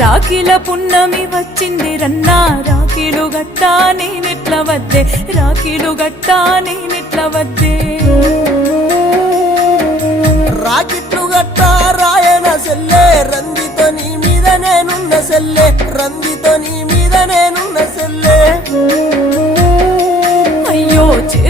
రాఖీల పున్నమి వచ్చింది రన్నా, రాఖీలు గట్టా నేనెట్ల వద్దే, రాఖీలు గట్టా నేనెట్ల వద్దే. రాకిట్లు గట్టా రాయన సెల్లే, రందితో నీ మీద నేనున్న సెల్లే, రందితో నీ మీద నేనున్న సెల్లే.